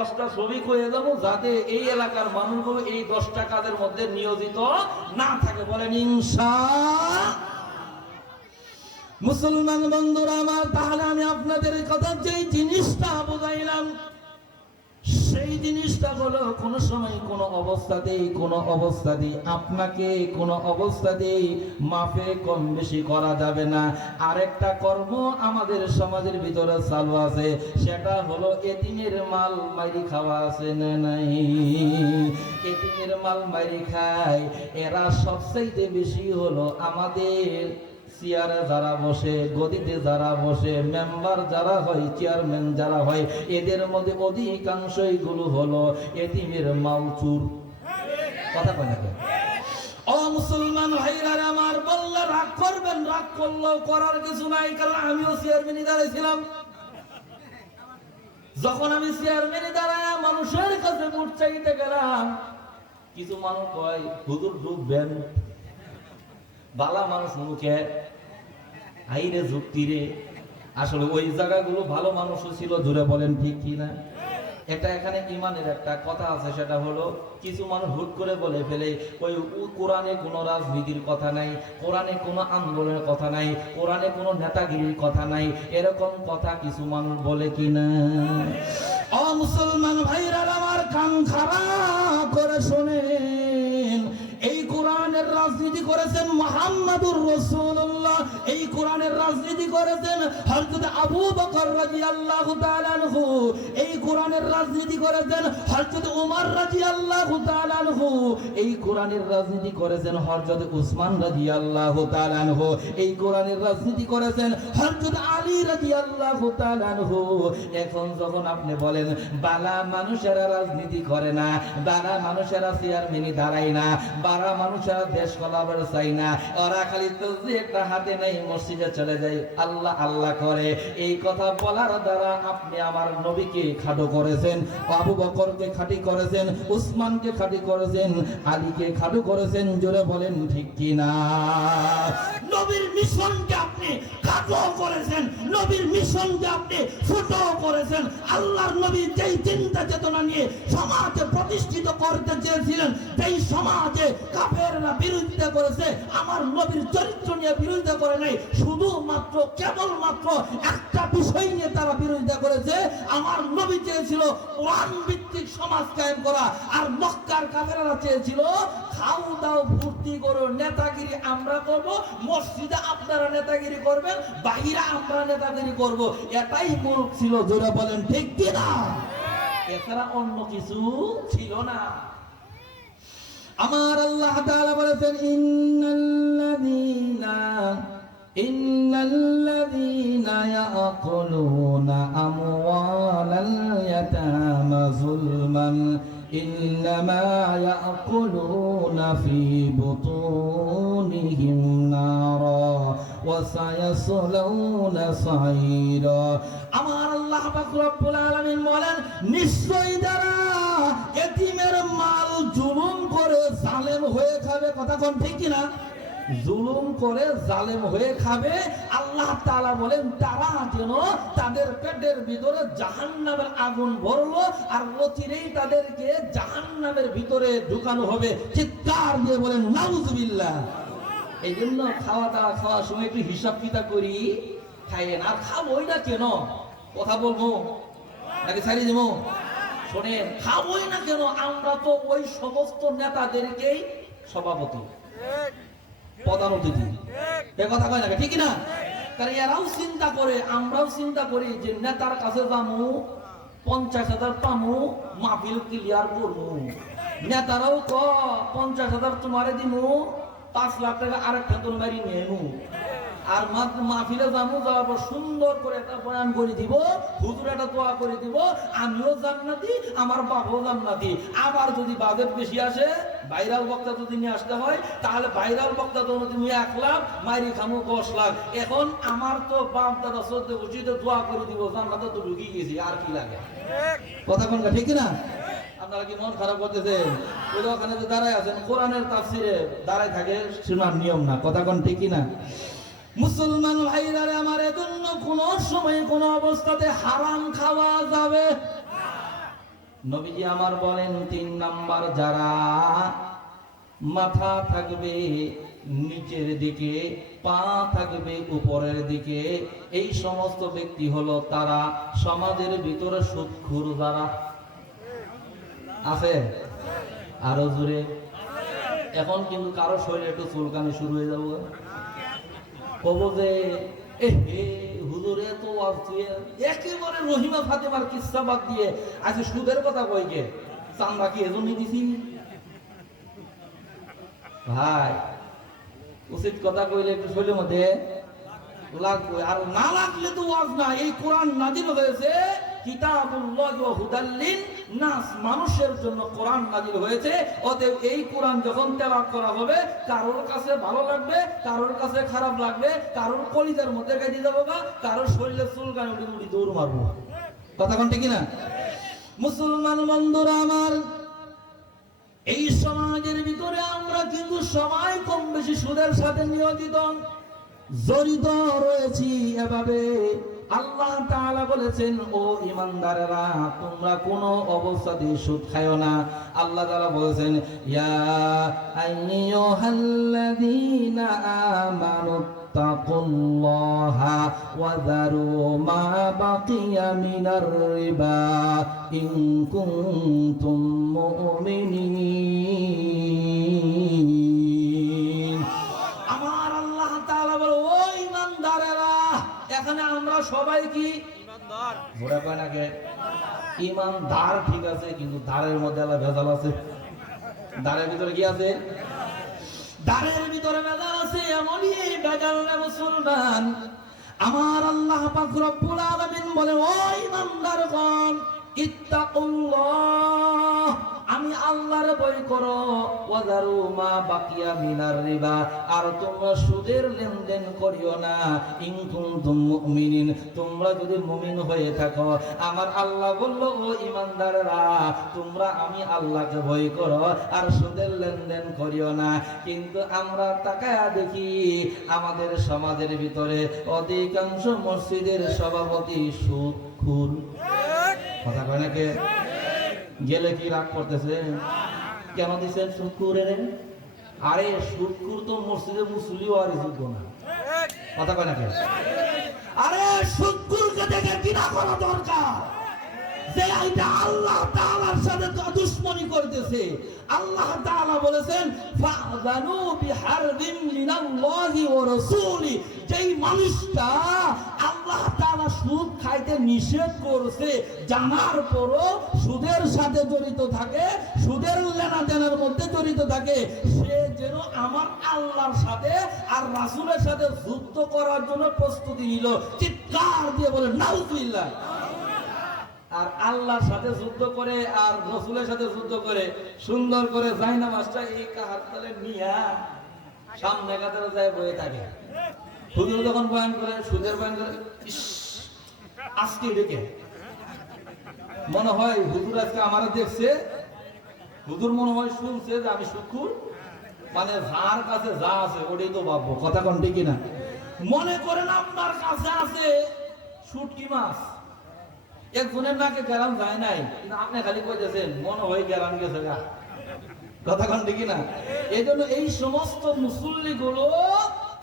10টা শ্রমিক হয়ে যাবো, যাতে এই এলাকার মানুষগুলো এই 10টা কাজের মধ্যে নিয়োজিত না থাকে। বলেন ইনশাআল্লাহ। মুসলমান বন্ধুরা আমার, তাহলে আমি আপনাদের কথা যেই জিনিসটা বুঝাইলাম সেই জিনিসটা হলো কোনো সময় কোনো অবস্থাতেই আপনাকে কোনো অবস্থাতেই মাফে কম বেশি করা যাবে না। আরেকটা কর্ম আমাদের সমাজের ভিতরে চালু আছে, সেটা হলো এতিমের মাল মাইরি খাওয়া। আছে না নাই? এতিমের মাল মাইরি খায় এরা সবচেয়ে বেশি হলো আমাদের চেয়ারে যারা বসে, গদিতে যারা বসে, মেম্বার যারা হয়, চেয়ারম্যান যারা হয়, এদের মধ্যে অধিকাংশই গুলো হলো এতিমের মালচুর। কথা কয় নাকি? ও মুসলমান ভাইরা আমার, বললে রাগ করবেন, রাগ করলেও করার কিছু নাই, কারণ আমিও চেয়ারম্যানই দাঁড়াইছিলাম। যখন আমি চেয়ারম্যানই দাঁড়ায় মানুষের কাছে ভোট চাইতে গেলাম, কিছু মানুষ কয় হুজুর ঢুকবেন, বালা মানুষ মুখে আইরে যুক্তি রে। আসলে ওই জায়গাগুলো ভালো মানুষও ছিল, জুড়ে বলেন ঠিক কিনা? এটা এখানে ইমানের একটা কথা আছে, সেটা হলো কিছু মানুষ হুট করে বলে ফেলে ওই কোরআনে কোনো রাজনীতির কথা নাই, কোরআনে কোনো আন্দোলনের কথা নাই, কোরআনে কোনো নেতাগিরির কথা নাই, এরকম কথা কিছু মানুষ বলে কিনা? ও মুসলমান ভাইরা আমার, কান খারাপ করে শোনেন, এই কোরআনের রাজনীতি করেছেন মুহাম্মাদুর রাসূলুল্লাহ, এই কোরআনের রাজনীতি করেছেন হযরত আবু বকর রাদিয়াল্লাহু তাআলা আনহু, এই কোরআনের রাজনীতি করেছেন হযরত ওমর রাদিয়াল্লাহু তাআলা আনহু, এই কোরআনের রাজনীতি করেছেন হযরত উসমান রাদিয়াল্লাহু তাআলা আনহু, এই কোরআনের রাজনীতি করেছেন হযরত আলী রাদিয়াল্লাহু তাআলা আনহু। এখন যখন আপনি বলেন বালা মানুষেরা রাজনীতি করে না, বালা মানুষেরা চেয়ারম্যানই দাঁড়ায় না, বারা মানুষেরা দেশ কলাবার চাই না, ওরা খালি তসবিহটা হাতে নেই মসজিদে চলে যায়, আল্লাহ আল্লাহ করে, এই কথা বলার দ্বারা আপনি আমার নবীকে খাটো করেছেন, আবু বকরকে খাঁটি করেছেন, উসমানকে খাঁটি করেছেন, আলীকে খাটো করেছেন। জোরে বলেন ঠিক কিনা? নবীর মিশনকে আপনি খাটো করেছেন, নবীর মিশনকে আপনি ছোট করেছেন। আল্লাহর নবী যেই চিন্তা চেতনা নিয়ে সমাজে প্রতিষ্ঠিত করতে চেয়েছিলেন, সেই সমাজে কাফেররা বিরোধিতা করেছে, আমার নবীর চরিত্র নিয়ে বিরোধিতা করে নাই, শুধুমাত্র কেবলমাত্র একটা বিষয় নিয়ে তারা বিরোধিতা করেছে। আমার নবী চেয়েছিল কোরআন ভিত্তিক সমাজ কায়েম করা, আর মক্কার কাফেররা চেয়েছিল খাও দাও ফুর্তি করো, নেতাগিরি আমরা করব, মসজিদে আপনারা নেতাগিরি করবেন, বাহিরে আমরা নেতাগিরি করব, এটাই মূল ছিল। জোরে বলেন ঠিক কিনা? এছাড়া অন্য কিছু ছিল না। আমার আল্লাহ তাআলা বলেছেন ইন্নাল্লাযীনা ইয়াকুলুনা আমওয়ালাল ইয়াতামা যুলমান ইন্নামা ইয়াকুলুনা ফি বুতুনিহিম নারা ওয়া সায়াসলাউনা সাইরা। আমার আল্লাহ পাক রব্বুল আলামিন বলেন, নিশ্চয়ই যারা এতিমের মাল জুলুম করে জালেম হয়ে খাবে, কথা কোন ঠিক কিনা? জুলুম করে জালেম হয়ে খাবে, আল্লাহ তাআলা বলেন তারা যেন তাদের পেটের ভিতরে জাহান্নামের আগুন ভরলো, আর অচিরেই তাদেরকে জাহান্নামের ভিতরে ঢুকানো হবে। চিৎকার দিয়ে বলেন নাউজুবিল্লাহ। এই জন্য খাওয়া দাওয়া খাওয়ার সময় একটু হিসাব কিতাব করি খাইয়েন। আর খাবোই না কেন? কথা বলবো নাকি ছাড়িয়ে দেবো? শোনেন, খাবোই না কেন? আমরা তো ওই সমস্ত নেতাদেরকেই সভাপতি, প্রধান অতিথি, এ কথা কয় না ঠিক না? কারণ এরাও চিন্তা করে, আমরাও চিন্তা করি যে নেতার কাছে যাবো, 50,000 পামু, মাহফিল ক্লিয়ার করবো। নেতারাও 50,000 তোমারে দিমু, 5 লাখ টাকা আরেকটা তোর বাড়ি নেমু। আর মাহফিলে যাবো, যাওয়ার পর সুন্দর করে একটা বয়ান করে দিব, হুজুর একটা দোয়া করে দিব, আমিও জান্নাতি, আমার বাবাও জান্নাতি। আবার যদি বাজেট বেশি আসে, ভাইরাল বক্তা যদি নিয়ে আসতে হয়, তাহলে ভাইরাল বক্তা তো তুমি 1 লাখ, মাইরি খামু 10 লাখ। এখন আমার তো বাপ দাদা সদ্য বসিতে দোয়া করে দিব, জান্নাতে তো ঢুকি গেছি, আর কি লাগে? কথা কোনটা ঠিক না? আপনারা কি মন খারাপ করতেছেন? ওখানে যে দাঁড়ায় আছেন, কোরআনের তাফসিরে দাঁড়ায় থাকে, শোনার নিয়ম না। কথা কোন ঠিক না? মুসলমান ভাইরা আমার, এজন্য কোন সময় কোন অবস্থাতে হারাম খাওয়া যাবে নবীজি আমার বলেন 3 নাম্বার, যারা মাথা থাকবে নিচের দিকে, পা থাকবে উপরের দিকে, এই সমস্ত ব্যক্তি হলো তারা সমাজের ভিতরে সুদখোর যারা আছে। আরো জোরে। এখন কিন্তু কারো শরীরে একটু চুলকানি শুরু হয়ে যাবো, কব যে হুজুরে তো একেবারে রহিমা ফাতেমার কিস্সা বাদ দিয়ে আজ সুদের কথা কইকে চান্দা কি এজন্যই দিছি? ভাই উচিত কথা কইলে একটু শরীরের মধ্যে লাগবে, আর না লাগলে তো ওয়াজ না। এই কোরআন নাজিল হয়েছে কিতাবুল্লাহ ওয়া হুদাল লিন-নাস, মানুষের জন্য কোরআন নাজিল হয়েছে। অতএব এই কোরআন যখন তেলাওয়াত করা হবে, কারোর কাছে ভালো লাগবে, কারোর কাছে খারাপ লাগবে, কারোর কলিজার মধ্যে গাইতে যাবো না, কারোর শরীরে চুলকানি উঠে উঠে দৌড় মারবো। কথা কোন ঠিক না? মুসলমান বন্ধুরা আমার, এই সমাজের ভিতরে আমরা কিন্তু সবাই কম বেশি সুদের সাথে নিয়োজিত জড়িত রয়েছি। এভাবে আল্লাহ তাআলা বলেছেন, ও ঈমানদারেরা তোমরা কোনো অবস্থাতেই সুদ খায়ো না। আল্লাহ তাআলা বলেছেন, ইয়া আইয়ুহাল্লাযীনা আমানু তাকুল্লাহা ওয়া যারু মা বাকিয়া মিনার রিবা ইন কুনতুম মুমিনিন। আমার আল্লাহ তাআলা বলে, ও ঈমানদারেরা, এখানে আমরা সবাই কি ঈমানদার? ঘোরা কয় নাকি ঈমানদার? ঠিক আছে, কিন্তু দারের মধ্যে আল্লাহ ভেজাল আছে। দারের ভিতরে কি আছে? দারের ভিতরে ভেজাল আছে। এমনই ভেজাল রে মুসলমান। আমার আল্লাহ পাক রব্বুল আলামিন বলে, ও ঈমানদারগণ ইত্তাকুল্লাহ, আমি আল্লাহর ভয় করো, ওয়াজারু মা বাকিয়া মিনার রিবা, আর তোমরা সুদের লেনদেন করিও না, ইন কুনতুম মুমিনিন, তোমরা যদি মুমিন হয়ে থাকো। আমার আল্লাহ বলল, ও ঈমানদাররা তোমরা আমি আল্লাহকে ভয় করো আর সুদের লেনদেন করিও না। কিন্তু আমরা তাকায়া দেখি আমাদের সমাজের ভিতরে অধিকাংশ মসজিদের সভাপতি সুদখোর। কথা কয় নাকি? গেলে কি রাগ করতেছে? কেন দিচ্ছেন সুদখোরের? আরে সুদখোর তো মসজিদে মুসল্লিও আর যোগ্য না। কথা কয় নাকি? আরে সুদখোরকে দেখে কিনা করা দরকার যে এটা আল্লাহ তাআলার সাথে দুশমনি করতেছে। আল্লাহ তাআলা বলেছেন, ফাযানু বিহারবিন মিনাল্লাহি ওয়া রাসূলি, যেই মানুষটা আল্লাহ তাআলা সুদ খাইতে নিষেধ করেছে জানার পরও সুদের সাথে জড়িত থাকে, সুদের লেনাদেনের মধ্যে জড়িত থাকে, সে যেন আমার আল্লাহর সাথে আর রাসূলের সাথে যুদ্ধ করার জন্য প্রস্তুতি নিল। চিৎকার দিয়ে বলে নাউযুবিল্লাহ। আর আল্লাহর সাথে যুদ্ধ করে আর রাসূলের সাথে যুদ্ধ করে সুন্দর করে জায়নামাজটা এই কাহার তলে নিয়া সামনে কাতারে যায় বয়ে থাকে। হুজুর যখন বয়ান করে, সুদের বয়ান করে, ইস আজকে দেখে মনে হয় হুজুর আজকে আমারে দেখছে, হুজুর মনে হয় শুনছে যে আমি সুদখোর, মানে যার কাছে যা আছে ওটাই তো ভাববো। কথা কোন ঠিক না? মনে করেন আপনার কাছে আছে শুটকি মাছ, একজনের নাকে গ্যারাম যায় নাই, কিন্তু আপনি খালি কইতেছেন মনে হয় গ্যারাম গেছে গা। কথা কোন ঠিক না? এই জন্য এই সমস্ত মুসল্লি গুলো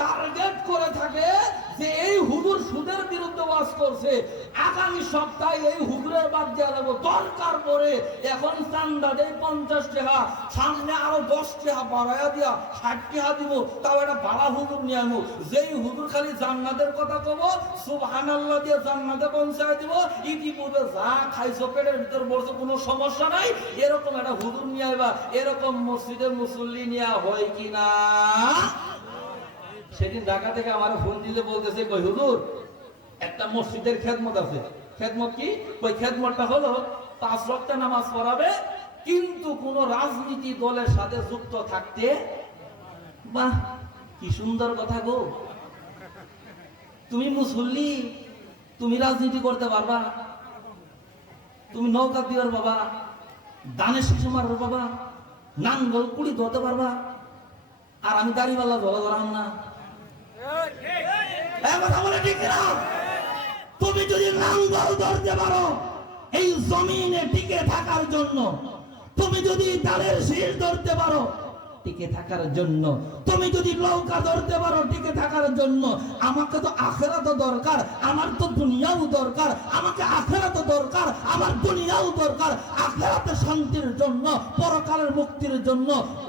টার্গেট করে থাকে যে এই হুজুর সুদের বিরুদ্ধে ওয়াজ করছে, আগামী সপ্তাহে এই হুজুরের বাদ দেওয়া যাবো, দরকার পড়ে এখন চান্দা দেয় 50 টাকা, সামনে আরো 10 টাকা বাড়াইয়া দিয়া 60 টাকা দিব, তাও একটা ভাড়া হুজুর নিয়ে আনবো। যেই হুজুর খালি জান্নাতের কথা কব, সুবহানাল্লাহ দিয়ে জান্নাতে পৌঁছায় দিব, ইতিপূর্বে যা খাইছো পেটের ভিতর বলছো কোনো সমস্যা নাই, এরকম একটা হুজুর নিয়ে আইবা। এরকম মসজিদের মুসল্লি নিয়ে হয় কিনা? সেদিন ঢাকা থেকে আমার ফোন দিলে বলতেছে, কই হুজুর একটা মসজিদের খেদমত আছে। খেদমত কি? ওই খেদমতটা হলো 5 ওয়াক্ত নামাজ পড়াবে, কিন্তু কোন রাজনীতি দলের সাথে যুক্ত থাকতে। বাহ, কি সুন্দর কথা গো। তুমি মুসল্লি, তুমি রাজনীতি করতে পারবা, তুমি নৌকা দিবার বাবা, দানের শিশু মারবার বাবা, নাঙ্গল কুড়ি ধরতে পারবা, আর আমি দাড়িওয়ালা ধরা ধরাম না। তুমি যদি নাঙ্গল ধরতে পারো এই জমিনে টিকে থাকার জন্য, তুমি যদি তালের শীষ ধরতে পারো টিকে থাকার জন্য, তুমি যদি নৌকা ধরতে পারো টিকে থাকার জন্য। আমাকে তো আখিরাতও দরকার, আমার তো দুনিয়াও দরকার। আমাকে আখিরাতও দরকার, আমার দুনিয়াও দরকার। আখিরাতে শান্তির জন্য, পরকালের মুক্তির জন্য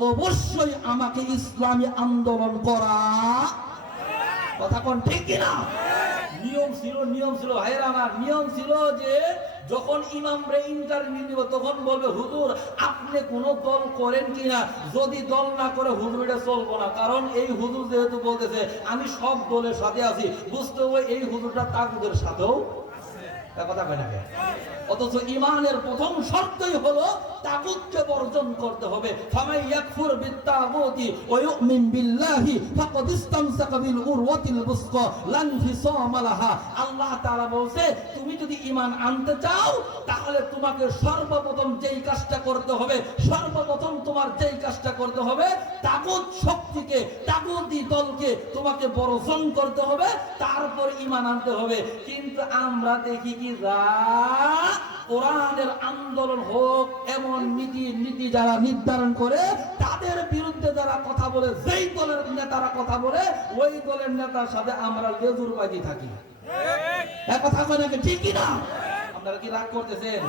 অবশ্যই আমাকে ইসলামী আন্দোলন করা। কথা কোন ঠিক কিনা? নিয়ম ছিল ভাইয়ের আমার, নিয়ম ছিল যে যখন ইমামরে ইন্টারভিউ দিব তখন বলবে হুজুর আপনি কোন দল করেন কিনা, যদি দল না করে হুজুর এটা চলবো না। কারণ এই হুজুর যেহেতু বলতেছে আমি সব দলের সাথে আছি, বুঝতে হবে এই হুজুরটা তাগুদের সাথেও কথা কয় না। অথচ ইমানের প্রথম শর্তই হলো তাগুতকে বর্জন করতে হবে। ফামাই ইয়াকফুর বিত্তাগুতি ওয়া ইউমিন বিল্লাহি ফাকাদ ইসতামসাকা বিল উরওয়াতিল বুসকা লা ইনফিসামা লাহা। আল্লাহ তাআলা বলছে তুমি যদি ঈমান আনতে চাও তাহলে তোমাকে সর্বপ্রথম যেই কাজটা করতে হবে, সর্বপ্রথম তোমার যেই কাজটা করতে হবে তাগুত শক্তিকে, তাগুতি দলকে তোমাকে বর্জন করতে হবে, তারপর ঈমান আনতে হবে। কিন্তু আমরা দেখি কি কোরআনের আন্দোলন হোক এমন নীতি যারা নির্ধারণ করে তাদের বিরুদ্ধে যারা কথা বলে, যেই দলের নেতারা কথা বলে ওই দলের নেতার সাথে আমরা লেজুর বাজি থাকি। এক কথা কয় নাকি ঠিক কি না? আপনারা কি রাগ করতেছেন?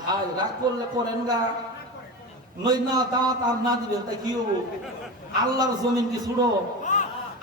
ভাই রাগ করলে করেন গা, নই না দাঁত আর না দিবেন তাই কি হবো? আল্লাহর জমিন কি ছুড়ো?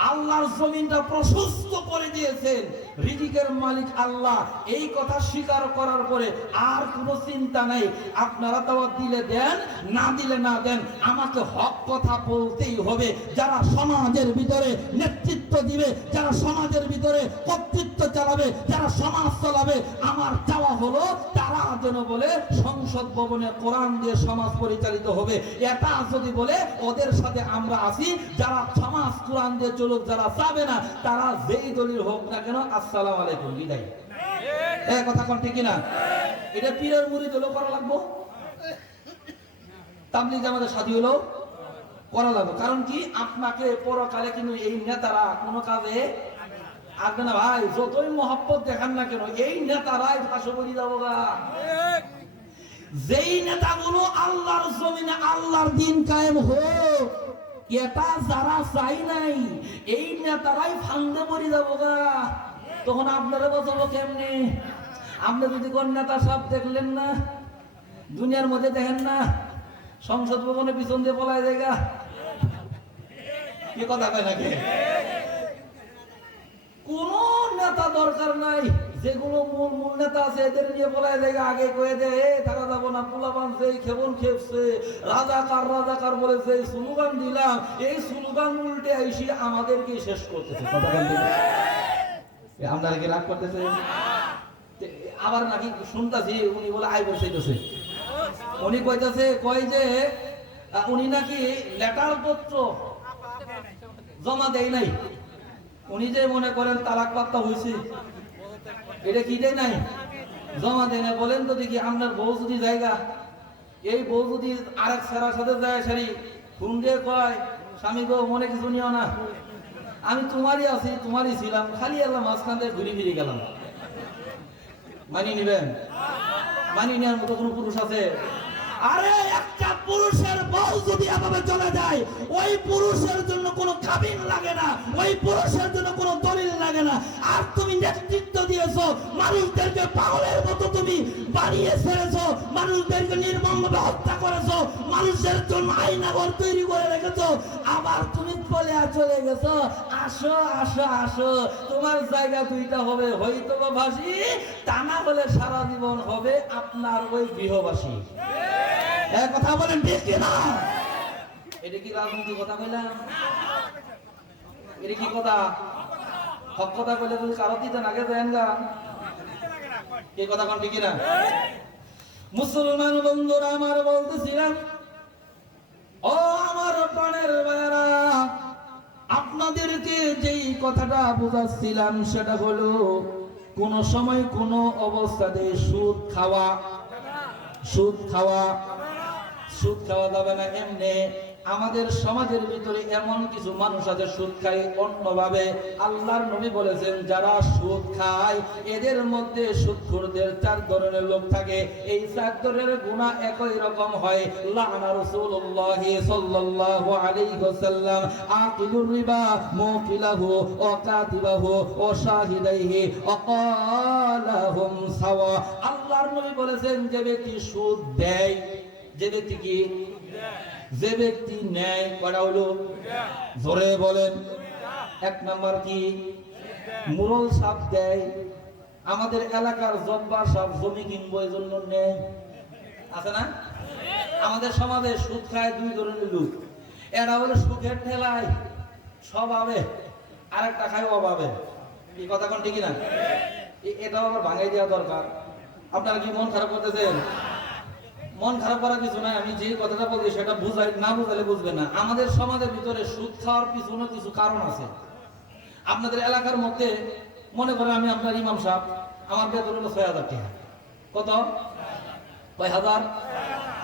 আল্লাহর জমিনটা প্রশস্ত করে দিয়েছেন, রিজিকের মালিক আল্লাহ। এই কথা স্বীকার করার পরে আর কোনো চিন্তা নাই। আপনারা দাওয়াত দিলে দেন, না দিলে না দেন, আমাকে হক কথা বলতেই হবে। যারা সমাজের ভিতরে নেতৃত্ব দিবে, যারা সমাজের ভিতরে কর্তৃত্ব চালাবে, যারা সমাজ চালাবে, আমার চাওয়া হলো তারা যেন বলে সংসদ ভবনে কোরআন দিয়ে সমাজ পরিচালিত হবে। এটা যদি বলে ওদের সাথে আমরা আছি। যারা সমাজ কোরআন দিয়ে চলুক, যারা চাবে না তারা যেই দলীয় হোক না কেন আসসালামু আলাইকুম বিদায়। এই কথা কোন ঠিক না? এটা পীরের মুরিদ হলো করা লাগবো, তাবলীগ জামাতের সাথী হলো করা লাগবে। কারণ কি আপনাকে পরকালে কিন্তু এই নেতারা কোনো কাজে আসবে না ভাই। যতই মহব্বত দেখান না কেন এই নেতারাই ফাঁসে পড়ে যাবো গা। যেই নেতাগুলো আল্লাহর জমিনে আল্লাহর দিন কায়েম হোক এটা যারা চাই নাই এই নেতারাই ফান্দে পড়ে যাবো গা। তখন আপনারা বাঁচাবো কেমনে? আপনি যদি কোন নেতা সব দেখলেন না, দুনিয়ার মধ্যে দেখেন না, সংসদ ভবনে পিছন দিয়ে পলায় জায়গা কি কথা কয় নাকি? কোন নেতা দরকার নাই, যেগুলো মূল নেতা আছে এদের নিয়ে পলায় জায়গা আগে কয়ে দেয় থাকা যাবো না, পোলা বানছে, খেবন খেপছে, রাজাকার বলেছে, স্লোগান দিলাম, এই স্লোগান উল্টে আইসি আমাদেরকে শেষ করতেছে। আপনারা কি রাগ করতেছে? আবার নাকি শুনতেছি উনি বলে আই বসেছে, উনি কইতেছে কয় যে উনি নাকি লেটার পত্র জমা দেয় নাই। উনি যে মনে করেন তালাক প্রাপ্ত হয়েছে, এটা কি দেয় নাই, জমা দেয় না। বলেন তো দেখি আপনার বউ যদি জায়গা, এই বউ যদি আরেক ছেড়ার সাথে যায় সারি ফোন দিয়ে কয় স্বামী গো মনে কিছু নিও না, আমি তোমারই আছি, তোমারই ছিলাম, খালি আল্লাহ মাঝখান দিয়ে ঘুরে ফিরে গেলাম, মানিয়ে নিবেন? মানিয়ে নেওয়ার মতো কোনো পুরুষ আছে? আরে একটা পুরুষের বউ যদি এভাবে চলে যায় ওই পুরুষের জন্য কোনো কাবিন লাগে না, ওই পুরুষের জন্য কোনো দলিল লাগে না। আর তুমি নেতৃত্ব দিয়েছো, মানুষদেরকে পাগলের মতো তুমি বাড়িয়ে ছেড়েছো, মানুষদেরকে নির্মমভাবে হত্যা করেছো, মানুষের জন্য আইনাঘর তৈরি করে রেখেছো, আবার তুমি চলে গেছো। আসো আসো আসো, তোমার জায়গা দুইটা হবে, হয়তো বা ভাসি, তা না হলে সারা জীবন হবে আপনার ওই গৃহবাসী। কথা বলেন ঠিক কিনা? এটা কি রাজনীতি কথা বললাম? এটা কি কথা? হক কথা বলে যদি কারো দিতেন আগে দেন গা, এই কথা কোন ঠিক কিনা? মুসলমান বন্ধুরা আমার বলতেছিলাম, ও আমার প্রাণের ভাইরা, আপনাদেরকে যেই কথাটা বুঝাচ্ছিলাম সেটা হলো কোন সময় কোন অবস্থাতে সুদ খাওয়া যাবে না। এমনি আমাদের সমাজের ভিতরে এমন কিছু মানুষ আছে সুদ খায় অন্যভাবে। আল্লাহর নবী বলেছেন যারা সুদ খায় এদের মধ্যে সুদখোরদের 4 ধরনের লোক থাকে। এই 4 ধরনের গুনাহ একই রকম হয়। লাআনা রাসূলুল্লাহ সাল্লাল্লাহু আলাইহি ওয়াসাল্লাম আকিলুর রিবা মুকিলাহু ওয়া কাতিবাহু ওয়া শাহিদাইহি ওয়া ক্বালাহুম সাওয়া। আল্লাহর নবী বলেছেন যে ব্যক্তি সুদ দেয়, যে ব্যক্তি কি যে ব্যক্তি নেয়, কয়টা হলো? জোরে বলেন। 1 নাম্বার কি? মুরল সাপ দেয়। আমাদের এলাকার জব্বার সাপ জমি কিনবো এই জন্য নেয়, আছে না? আমাদের সমাজে সুদ খায় 2 ধরনের লোক। এরা হলো সুখের ঠেলায় স্বভাবে, আরেকটা খায় অভাবে। এই কথা কোন ঠিকই না? এটাও আবার ভাঙাই দেওয়া দরকার। আপনারা কি মন খারাপ করতেছেন? মন খারাপ করার কিছু নাই, আমি যে কথাটা বলছি সেটা বুঝাই, না বুঝালে বুঝবে না। আমাদের সমাজের ভিতরে সুদ খাওয়ার পিছনে কিছু কারণ আছে। আপনাদের এলাকার মধ্যে মনে করেন আমি আপনার ইমাম সাহেব, আমার বেতন হলো 6,000 টাকা। কত? কয় হাজার?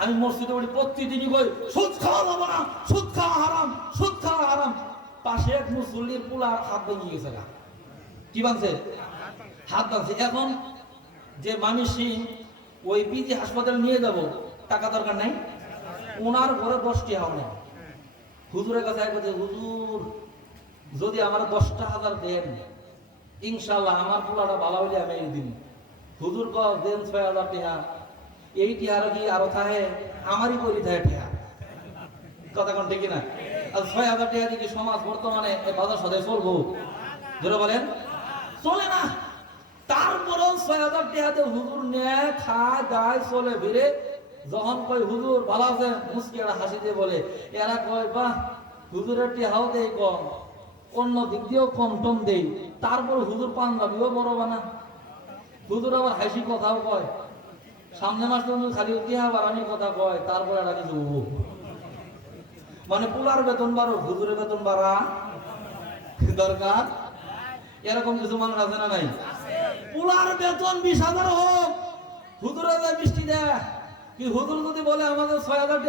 আমি মসজিদে বলি প্রতিদিনই কই সুদ খাওয়া যাবে না, সুদ খাওয়া হারাম, সুদ খাওয়া হারাম। পাশে এক মুসল্লির পোলার হাত ভেঙে গেছে। কি বানছে? হাত বানছে। এখন যে মানুষই ওই বিজি হাসপাতালে নিয়ে যাব, টাকা দরকার নাই, ওনার ঘরে 10টি হাও নেই। হুজুরের কাছে এক বলছে, হুজুর যদি আমার 10,000 দেন ইনশাআল্লাহ আমার পোলাটা ভালো হইলে আমি দিন। হুজুর কয় দেন 6,000 টাকা। এই টিহার কি আরো থাকে? আমারই করি থাকে টিহা। কথা কোন ঠিক না? আর 6,000 টাকা দিয়ে কি সমাজ বর্তমানে বাজার সাথে চলবো? ধরে বলেন চলে না। তারপরেও 6,000 টাকাতে হুজুর নেয়, খায় দায় চলে ফিরে। যখন কয় হুজুর ভালো আছে, মুস্কি একটা হাসি দিয়ে বলে, এরা কয় বাহ হুজুরের টিহাও দেই কম, অন্য দিক দিয়েও কম টম দেই, তারপর হুজুর পাঞ্জাবিও বড় বানা। হুজুর আবার হাসি কথাও কয়, সামনে মাস খালি টিহা বাড়ানি কথা কয়, তারপর একটা কিছু মানে পুলার বেতন বাড়ো, হুজুরের বেতন বাড়া দরকার। এরকম কিছু মানুষ আছে না নাই? পুলার বেতন 20,000 হোক, হুজুরে মিষ্টি দেয় কি? হুজুর যদি বলে আমাদের 6,000